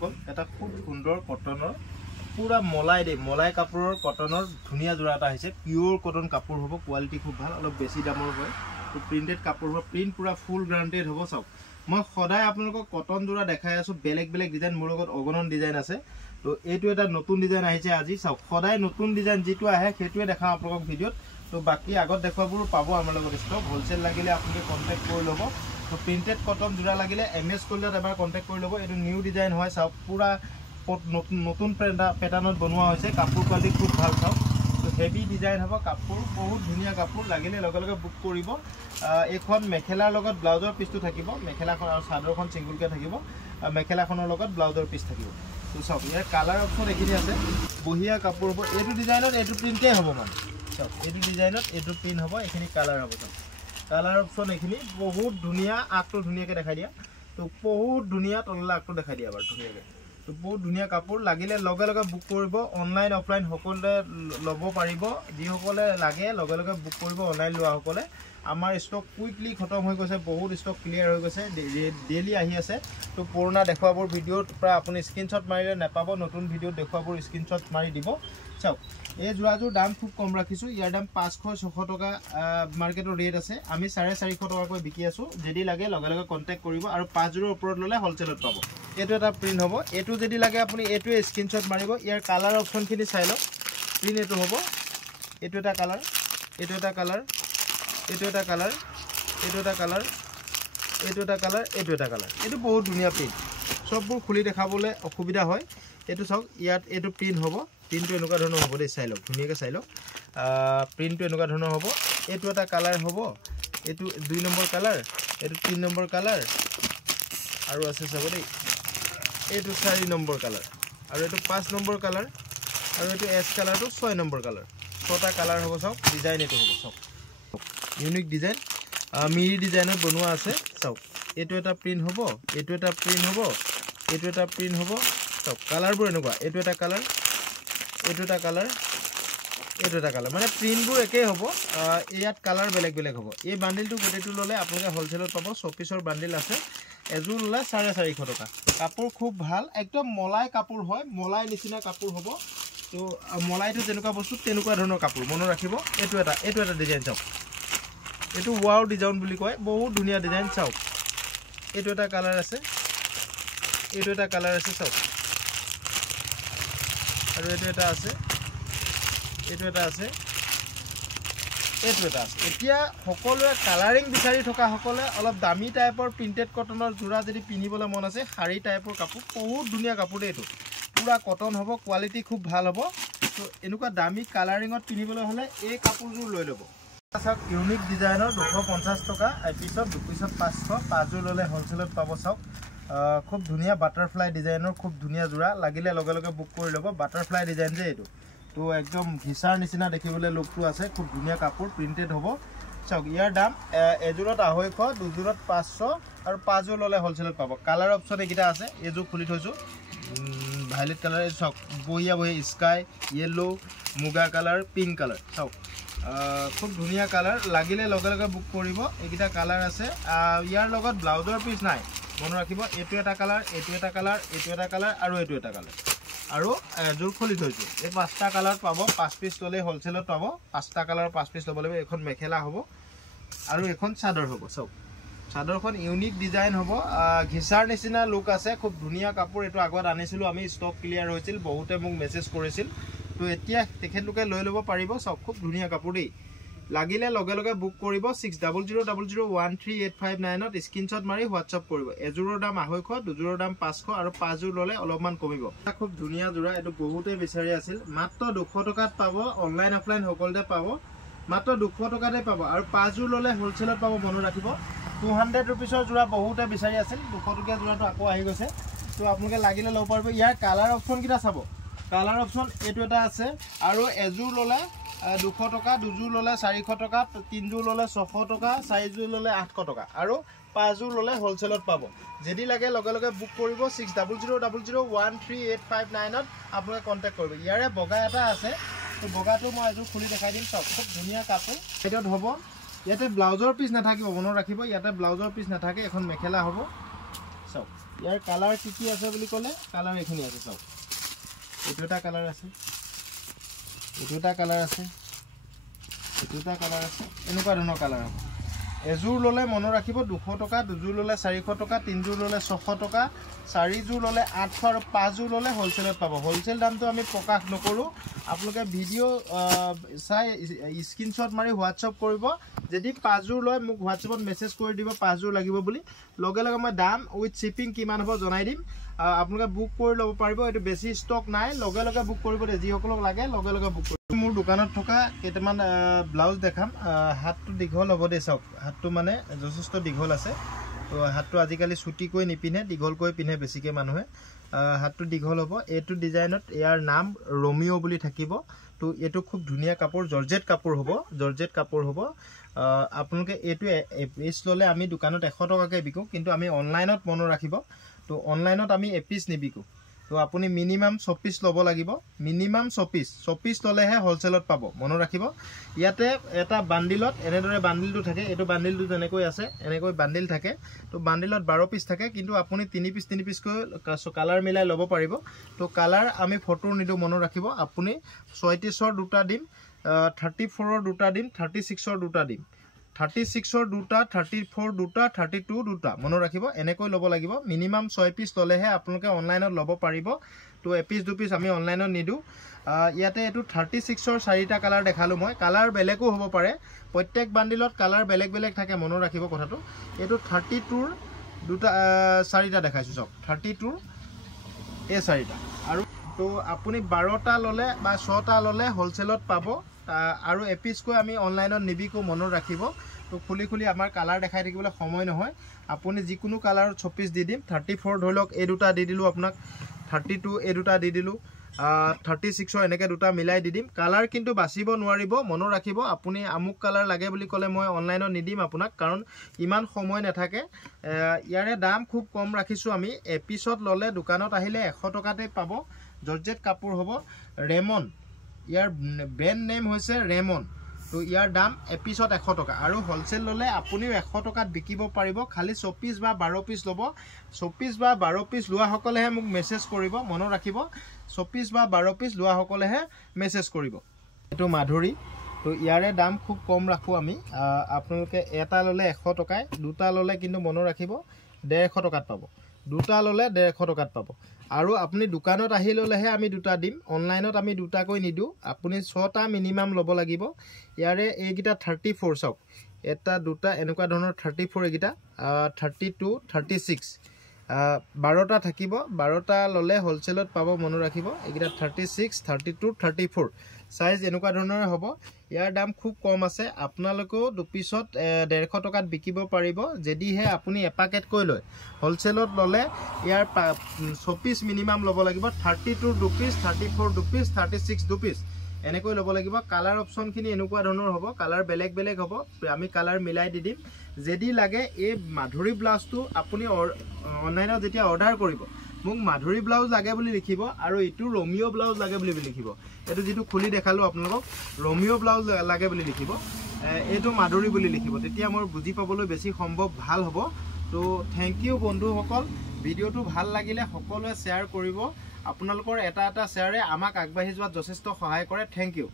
বন্ধুসকল এটা খুব সুন্দৰ কটনৰ পুৰা মলাই কাপোৰৰ কটনৰ ধুনিয়া জোৰা এটা হৈছে পিওৰ কটন কাপোৰ হ'ব কোৱালিটি খুব ভাল অলপ বেছি দামৰ হয় তো প্ৰিন্টেড কাপোৰ হ'ব প্ৰিন্ট পুৰা ফুল গ্যাৰান্টেড হ'ব চাওক মই সদায় আপোনালোকক কটন জোৰা দেখাই আছো বেলেগ ডিজাইন মোৰ লগত অগণন ডিজাইন আছে তো এইটো এটা নতুন ডিজাইন আহিছে আজি চাওক সদায় নতুন ডিজাইন যেটো আহে সেইটোৱে দেখাও আপোনালোকক ভিডিঅ'ত তো বাকি আগত দেখাবোৰ পাব আমাৰ লগত ষ্টক হোলসেল লাগিলে আপুনি কন্টাক্ট কৰি ল'ব তো প্ৰিন্টেড কটন জোৰা লাগিলে এমএস কলিয়াত এবাৰ কন্টাক্ট কৰি ল'ব এটো নিউ ডিজাইন হয় চাওক পুৰা নতুন প্যাটাৰ্ণত বনোৱা হৈছে কাপোৰ কোৱালিটি খুব ভাল চাওক তো হেভি ডিজাইন হ'ব কাপোৰ বহুত ধুনিয়া কাপোৰ লাগিলে লগে বুক কৰিব এখন মেখেলাৰ লগত ব্লাউজৰ পিছটো থাকিব মেখেলাখন আৰু চাদৰখন সিঙ্গলকে থাকিব মেখেলাখনৰ লগত ব্লাউজৰ পিছ থাকিব তো চাওক ইয়াৰ কালাৰ অপচন এখিনি আছে বহিয়া কাপোৰ হ'ব এইটো ডিজাইনত এইটো প্ৰিন্টে হ'ব মানে চাওক এইটো ডিজাইনত এইটো প্ৰিন্ট হ'ব এখিনি কালাৰ হ'ব চাওক কালাৰ অপচন এখিনি বহুত ধুনিয়া আকটো ধুনিয়াকে দেখাই দিয়া তো বহুত ধুনিয়া তললা আকটো দেখাই দিয়া বাৰ ধুনিয়াকে তো বহুত ধুনিয়া কাপোৰ লাগিলে লগে বুক কৰিব অনলাইন অফলাইন সকলে লব পাৰিব যি সকলে লাগে লগে বুক কৰিব অনলাইন লোৱা সকলে আমাৰ ষ্টক কুইকলি খতম হৈ গৈছে বহুত ষ্টক ক্লিয়াৰ হৈ গৈছে ডেইলি আহি আছে তো পুৰণা দেখাবৰ ভিডিঅ'ত পৰা আপুনি স্ক্ৰিনশ্বট মাৰিলে নাপাব নতুন ভিডিঅ'ত দেখাবৰ স্ক্ৰিনশ্বট মাৰি দিব চাওক এই জোৰাজোৰ দাম খুব কম ৰাখিছো ইয়াৰ দাম 500-600 টকা মাৰ্কেটৰ ৰেট আছে আমি 450 টকাকৈ বিকি আছো যদি লাগে লগে কন্টাক্ট কৰিব আৰু 5 জোৰৰ ওপৰত ললে হোলসেলত পাব এটো এটা প্ৰিন্ট হ'ব এটো যদি লাগে আপুনি এটো স্ক্ৰিনশ্বট মাৰিব ইয়াৰ কালাৰ অপচন খিনি চাই লওক প্ৰিন্ট এটো হ'ব এটো এটা কালাৰ এটো এটা কালাৰ এটো এটা কালাৰ এটো এটা কালাৰ এটো এটা কালাৰ এটো এটা কালাৰ এটো বহুত ধুনিয়া প্ৰিন্ট সববোৰ খুলি দেখাবলে অসুবিধা হয় এটো চাওক ইয়াত এটো প্ৰিন্ট হ'ব প্ৰিন্টটো এনেকুৱা ধৰণৰ হ'ব দেই চাই লওক ধুনিয়াকে চাই লওক প্ৰিন্টটো এনেকুৱা ধৰণৰ হ'ব এটো এটা কালাৰ হ'ব এটো 2 নম্বৰ কালাৰ এটো 3 নম্বৰ কালাৰ আৰু আছে চাব দেই এটো 4 নম্বৰ কালাৰ আৰু এটো 5 নম্বৰ কালাৰ আৰু এটো এছ কালাৰটো 6 নম্বৰ কালাৰ ছটা কালাৰ হ'ব চাওক ডিজাইন এটো হ'ব চাওক ইউনিক ডিজাইন মিৰি ডিজাইনত বনোৱা আছে চাওক এটো এটা প্ৰিন্ট হ'ব এটো এটা প্ৰিন্ট হ'ব এটো এটা প্ৰিন্ট হ'ব চাওক কালাৰবোৰ এনেকুৱা এটো এটা কালাৰ এটো এটা কালাৰ এটো এটা কালাৰ মানে প্ৰিন্টবোৰ একে হ'ব ইয়াত কালাৰ বেলেগ হ'ব এই বান্ডিলটো গোটেইটো ললে আপোনালোকে হোলসেলত পাব 100 পিছৰ বান্ডিল আছে এজোৰ ললে 450 টকা কাপোৰ খুব ভাল একদম মলাই কাপোৰ হয় মলাই নিচিনা কাপোৰ হ'ব তো মলাইটো যেনেকুৱা বস্তু তেনেকুৱা ধৰণৰ কাপোৰ মনত ৰাখিব এটো এটা ডিজাইন চাওক এটো ওয়াও ডিজাইন বুলি কয় বহুত ধুনিয়া ডিজাইন চাওক এটো এটা কালাৰ আছে এটো এটা কালাৰ আছে চাওক আৰু এটো এটা আছে এটো এটা আছে এটো এটা আছে এতিয়া সকলোৱে কালাৰিং বিচাৰি থকা সকলে অলপ দামী টাইপৰ প্ৰিন্টেড কটনৰ জোৰা যদি পিনিবলৈ মন আছে শাৰী টাইপৰ কাপোৰ বহুত ধুনিয়া কাপোৰ এইটো পুৰা কটন হ'ব কোৱালিটি খুব ভাল হ'ব তো এনেকুৱা দামী কালাৰিংত পিনিবলৈ হলে এই কাপোৰজোৰ লৈ ল'ব চাওক ইউনিক ডিজাইনৰ 250 টকা এপিছত 2 পিছত 500 পাঁচজোৰ ললে হোলসেলত পাব চাওক খুব ধুনিয়া বাটাৰফ্লাই ডিজাইনৰ খুব ধুনিয়া জোৰা লাগিলে লগে বুক কৰি ল'ব বাটাৰফ্লাই ডিজাইন যে এইটো তো একদম ঘিচাৰ নিচিনা দেখিবলৈ লুকটো আছে খুব ধুনিয়া কাপোৰ প্ৰিন্টেড হ'ব চাওক ইয়াৰ দাম এজোৰত 250 দুজোৰত 500 আৰু পাঁচজোৰ ললে হোলসেলত পাব কালাৰ অপচন একিটা আছে এজোৰ খুলি থৈছো ভায়োলেট কালাৰ চাওক বহিয়া স্কাই ইয়েলো মুগা কালাৰ পিংক কালাৰ চাওক খুব ধুনিয়া কালাৰ লাগিলে লগে বুক কৰিব একিটা কালাৰ আছে ইয়াৰ লগত ব্লাউজৰ পিছ নাই মন ৰাখিব এটো এটা কালাৰ এটো এটা কালাৰ এটো এটা কালাৰ আৰু এটো এটা কালাৰ আৰু এজোৰ খুলি থৈছো এই পাঁচটা কালাৰ পাব 5 পিস ললে হোলসেলত পাব পাঁচটা কালাৰ 5 পিস লব লাগিব এখন মেখেলা হ'ব আৰু এখন চাদৰ হ'ব চাওক চাদৰখন ইউনিক ডিজাইন হ'ব ঘিচাৰ নিচিনা লুক আছে খুব ধুনিয়া কাপোৰ এটো আগত আনিছিলো আমি ষ্টক ক্লিয়াৰ হৈছিল বহুতে মোক মেসেজ কৰিছিল তো এতিয়া তেখেতলোকে লৈ ল'ব পাৰিব চাওক খুব ধুনিয়া কাপোৰ দেই লাগিলে লগে বুক কৰিব 6000013859 ত স্ক্ৰিনশ্বট মাৰি হোৱাটছআপ কৰিব এজোৰৰ দাম 250 দুজোৰৰ দাম 500 আৰু পাঁচজোৰ ললে অলপমান কমিব খুব ধুনিয়া জোৰা এটো বহুতে বিচাৰি আছিল মাত্ৰ 200 টকাত পাব অনলাইন অফলাইন সকলতে পাব মাত্ৰ 200 টকাতে পাব আৰু পাঁচজোৰ ললে হোলসেলত পাব মনত ৰাখিব 200 रुपीसৰ জোৰা বহুতে বিচাৰি আছিল 200 টকীয়া জোৰাটো আকৌ আহি গৈছে তো আপোনালোকে লাগিলে লব পাৰিব ইয়াৰ কালাৰ অপচন কিটা চাব কালাৰ অপচন এটো এটা আছে আৰু এজোৰ ললে 200 টকা দুজোৰ ললে 400 টকা তিনজোৰ ললে 600 টকা চাৰিজোৰ ললে 800 টকা আৰু পাঁচজোৰ ললে হোলসেলত পাব যদি লাগে লগে বুক কৰিব 6000013859 ত আপোনালোকে কন্টাক্ট কৰিব ইয়াৰে বগা এটা আছে তো বগাটো মই এজোৰ খুলি দেখাই দিম চাওক খুব ধুনিয়া কাপোৰ এটোত হ'ব ইয়াতে ব্লাউজৰ পিছ নাথাকিব মনত ৰাখিব ইয়াতে ব্লাউজৰ পিছ নাথাকে এখন মেখেলা হ'ব চাওক ইয়াৰ কালাৰ কি আছে বুলি ক'লে কালাৰ এখিনি আছে চাওক এইটো এটা কালাৰ আছে এইটো এটা কালাৰ আছে এইটো এটা কালাৰ আছে এনেকুৱা ধৰণৰ কালাৰ হ'ব এজোৰ ললে মনত ৰাখিব 200 টকা দুজোৰ ললে 400 টকা তিনজোৰ ললে 600 টকা চাৰিজোৰ ললে 800 আৰু পাঁচজোৰ ললে হোলসেলত পাব হোলসেল দামটো আমি প্ৰকাশ নকৰো আপোনালোকে ভিডিও চাই স্ক্ৰিনশ্বট মাৰি হোৱাটছআপ কৰিব যদি পাঁচজোৰ লয় মোক হোৱাটছআপত মেছেজ কৰি দিব পাঁচজোৰ লাগিব বুলি লগে লগে মই দাম উইথ শিপিং কিমান হ'ব জনাই দিম আপোনালোকে বুক কৰি ল'ব পাৰিব এটো বেছি ষ্টক নাই লগে লগে বুক কৰিব দে যিসকলক লাগে লগে লগে বুক কৰিব মোৰ দোকানত থকা কেইটামান ব্লাউজ দেখাম হাতটো দীঘল হ'ব দে চাওক হাতটো মানে যথেষ্ট দীঘল আছে তো হাতটো আজিকালি ছুটি কৈ নিপিনে দীঘল কৈ পিনে বেছিকে মানুহে হাতটো দীঘল হ'ব এটো ডিজাইনত ইয়াৰ নাম ৰমিও বুলি থাকিব তো এটো খুব ধুনিয়া কাপোৰ জৰ্জেট কাপোৰ হ'ব আপোনালোকে এটো পিস ললে আমি দোকানত 100 টকাকে বিকো কিন্তু আমি অনলাইনত মন ৰাখিব তো অনলাইনত আমি এপিস নিবিকো তো আপুনি মিনিমাম 6 পিস লব লাগিব মিনিমাম 6 পিস ললেহে হোলসেলত পাব মন ৰাখিব ইয়াতে এটা বান্ডিলত এনেদৰে বান্ডিলটো থাকে এটো বান্ডিলটো যেনেকৈ আছে এনেকৈ বান্ডিল থাকে তো বান্ডিলত 12 পিস থাকে কিন্তু আপুনি 3 পিস কৈ কালাৰ মিলাই লব পাৰিব তো কালাৰ আমি ফটো নিদো মন ৰাখিব আপুনি 36 ৰ দুটা দিম 34 ৰ দুটা দিম 36 ৰ দুটা দিম 36 ৰ দুটা 34 দুটা 32 দুটা মন ৰাখিব এনেকৈ লব লাগিব মিনিমাম 6 পিস ললেহে আপোনালোকে অনলাইনত লব পাৰিব তো এপিস দু পিস আমি অনলাইনত নিদু ইয়াতে এটো 36 ৰ চাৰিটা কালাৰ দেখালো মই কালাৰ বেলেগো হ'ব পাৰে প্ৰত্যেক বান্ডিলত কালাৰ বেলেগ বেলেগ থাকে মন ৰাখিব কথাটো এটো 32 ৰ দুটা চাৰিটা দেখাইছো সব 32 এই চাৰিটা আৰু তো আপুনি 12টা ললে বা 6টা ললে হোলসেলত পাব আৰু এপিস কো আমি অনলাইনত নিবিকো মন ৰাখিব তো খুলি আমাৰ কালাৰ দেখাই থাকিবলৈ সময় নহয় আপুনি যিকোনো কালাৰ 26 দি দিম 34 ধৰলক এই দুটা দি দিলু আপোনাক 32 এই দুটা দি দিলু 36 ৰ এনেকে দুটা মিলাই দি দিম কালাৰ কিন্তু বাছিব নোৱাৰিব মন ৰাখিব আপুনি আমুক কালাৰ লাগে বুলি ক'লে মই অনলাইনত নিদিম আপোনাক কাৰণ ইমান সময় নাথাকে ইয়াৰে দাম খুব কম ৰাখিছো আমি এপিসত ললে দোকানত আহিলে 100 টকাতে পাব জৰ্জেট কাপোৰ হ'ব ৰেমন ইয়াৰ ব্ৰ্যান্ড নেম হৈছে ৰেমন তো ইয়াৰ দাম এপিসত 100 টকা আৰু হোলসেল ললে আপুনিও 100 টকাত বিকিব পাৰিব খালি 24 বা 12 পিস লব 24 বা 12 পিস লোৱা সকলেহে মোক মেছেজ কৰিব মন ৰাখিব 24 বা 12 পিস লোৱা সকলেহে মেছেজ কৰিব এটো মাধুৰী তো ইয়াৰে দাম খুব কম ৰাখো আমি আপোনালোকে এটা ললে 100 টকায় দুটা ললে কিন্তু মন ৰাখিব 150 টকাত পাব দুটা ললে 150 টকাত পাব আৰু আপুনি দোকানত আহি ললেহে আমি দুটা দিম অনলাইনত আমি দুটা কৈ নিদু আপুনি 6টা মিনিমাম লব লাগিব ইয়াৰে এইগিটা 34 চাওক এটা দুটা এনেকুৱা ধৰণৰ 34 এগিটা 32 36 12টা থাকিব 12টা ললে হোলসেলত পাব মন ৰাখিব এগিটা 36 32 34 সাইজ এনেকুৱা ধৰণৰ হ'ব ইয়াৰ দাম খুব কম আছে আপোনালোকো দুপিছত 150 টকাত বিকিব পাৰিব যদিহে আপুনি এপাকেট কৈ লয় হোলসেলত ললে ইয়াৰ 6 পিস মিনিমাম লব লাগিব 32 দুপিস 34 দুপিস 36 দুপিস এনেকৈ লব লাগিব কালাৰ অপচন খিনি এনেকুৱা ধৰণৰ হ'ব কালাৰ বেলেগ বেলেগ হ'ব আমি কালাৰ মিলাই দি দিম যদি লাগে এই মাধুৰী ব্লাউজটো আপুনি অনলাইনত যেতিয়া অৰ্ডাৰ কৰিব মোক মাধুৰী ব্লাউজ লাগে বুলি লিখিব আৰু ইটো ৰমিও ব্লাউজ লাগে বুলি লিখিব এটো যেটো খুলি দেখালো আপোনালোকক ৰমিও ব্লাউজ লাগে বুলি লিখিব এটো মাধুৰী বুলি লিখিব তেতিয়া মোৰ বুজি পাবলৈ বেছি সম্ভৱ ভাল হ'ব তো থ্যাংক ইউ বন্ধুসকল ভিডিওটো ভাল লাগিলে সকলোৱে শেয়াৰ কৰিব আপোনালোকৰ এটা শেয়াৰে আমাক আগবাঢ়ি যোৱাত যথেষ্ট সহায় কৰে থ্যাংক ইউ